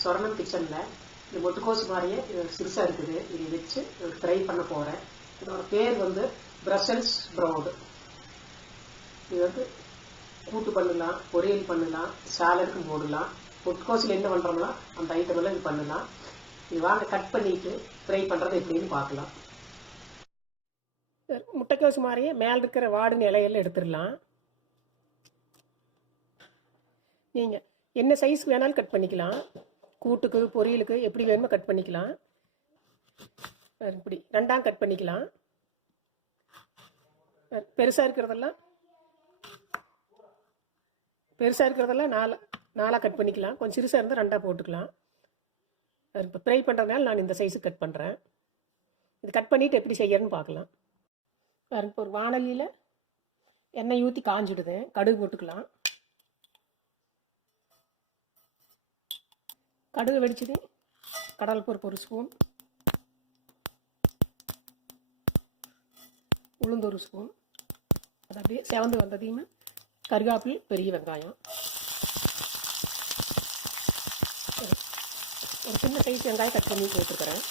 சொர்ணம் கிச்சனில் இந்த முட்டைக்கோஸ் மாதிரியே சிறுசாக இருக்குது. இதை வச்சு ஃப்ரை பண்ண போகிறேன். இதோட பேர் வந்து பிரசல்ஸ் ஸ்ப்ரவுட். இது வந்து கூட்டு பண்ணலாம், பொரியல் பண்ணலாம், சாலடுக்கும் போடலாம். முட்டைக்கோஸில் என்ன பண்ணுறோம்னா அந்த ஐட்டம் எல்லாம் இது பண்ணலாம். இது வாங்க கட் பண்ணிட்டு ஃப்ரை பண்ணுறது எப்படின்னு பார்க்கலாம். முட்டைக்கோஸ் மாதிரியே மேலே இருக்கிற வாடின இலையெல்லாம் எடுத்துடலாம். நீங்கள் என்ன சைஸ்க்கு வேணாலும் கட் பண்ணிக்கலாம். கூட்டுக்கு பொரியலுக்கு எப்படி வேணுமோ கட் பண்ணிக்கலாம். இப்படி ரெண்டாம் கட் பண்ணிக்கலாம். பெருசாக இருக்கிறதெல்லாம் நாலாக கட் பண்ணிக்கலாம். கொஞ்சம் சிறுசாக இருந்தால் ரெண்டாக போட்டுக்கலாம். இப்போ ஃப்ரை பண்ணுறதுனால நான் இந்த சைஸுக்கு கட் பண்ணுறேன். இது கட் பண்ணிவிட்டு எப்படி செய்யறதுன்னு பார்க்கலாம். இப்போ ஒரு வாணலியில் எண்ணெய் ஊற்றி காஞ்சிடுது. கடுகு போட்டுக்கலாம். கடுகு வெடிச்சது, கடலைப்பருப்பு ஒரு ஸ்பூன், உளுந்து ஒரு ஸ்பூன், அது அப்படியே செவந்து வந்ததையுமே கருவேப்பிலை, பெரிய வெங்காயம், ஒரு சின்ன சைஸ் வெங்காயம் கட் பண்ணி போட்டுருக்கிறேன்.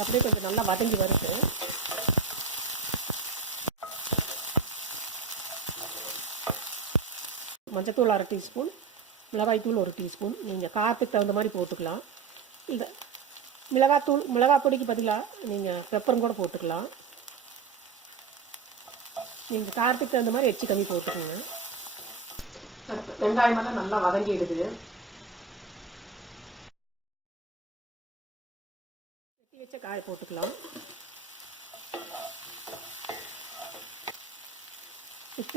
அப்படியே கொஞ்சம் நல்லா வதங்கி வருது. மஞ்சத்தூள் 1/2 டீஸ்பூன், மிளகாய்த்தூள் 1 டீஸ்பூன். நீங்கள் காரத்துக்கு தகுந்த மாதிரி போட்டுக்கலாம். இந்த மிளகாய் பொடிக்கு பதிலாக நீங்கள் பெப்பரும் கூட போட்டுக்கலாம். நீங்கள் காரத்துக்கு தகுந்த மாதிரி எச்சு கம்மி போட்டுக்கோங்க. வெங்காயமெல்லாம் நல்லா வதங்கிடுது. வெட்டி வச்ச காயை போட்டுக்கலாம்.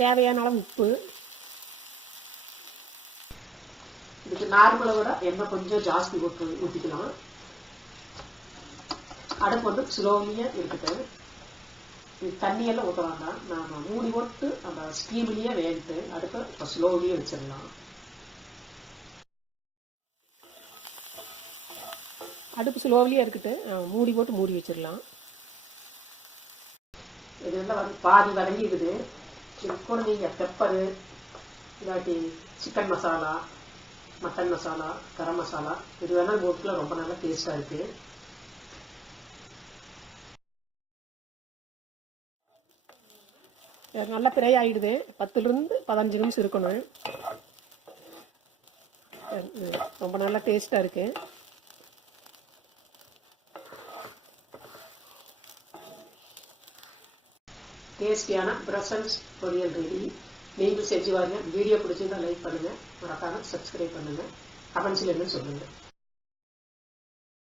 தேவையான அளவு உப்பு. இதுக்கு நார்மலை விட எண்ணெய் கொஞ்சம் ஜாஸ்தி ஊற்றிக்கலாம். அடுப்பு வந்து ஸ்லோலியாக இருக்குது. இது தண்ணியெல்லாம் ஊற்ற வேண்டாம். நாம் மூடி போட்டு அந்த ஸ்டீம்லேயே வேகிட்டு அடுப்பை இப்போ ஸ்லோலியே வச்சிடலாம். அடுப்பு ஸ்லோவிலேயே இருக்குது. மூடி போட்டு மூடி வச்சிடலாம். இதெல்லாம் வந்து பாதி வதங்கிடுது. கூட நீங்கள் பெப்பரு, இல்லாட்டி சிக்கன் மசாலா, மட்டன் மசாலா, கரம் மசாலா இது வேணாலும் போட்டுக்கலாம். ரொம்ப நல்லா டேஸ்டாக இருக்குது. நல்லா ஃப்ரை ஆகிடுது. 10லிருந்து 15 நிமிஷம் இருக்கணும். ரொம்ப நல்லா டேஸ்டாக இருக்குது. டேஸ்டியான பிரசல்ஸ் பொரியல் ரெடி. நீங்கள் செஞ்சு வாங்க. வீடியோ பிடிச்சிருந்தா லைக் பண்ணுங்கள், மறக்காம சப்ஸ்கிரைப் பண்ணுங்கள், கமெண்ட்ஸில் என்ன சொல்லுங்கள்.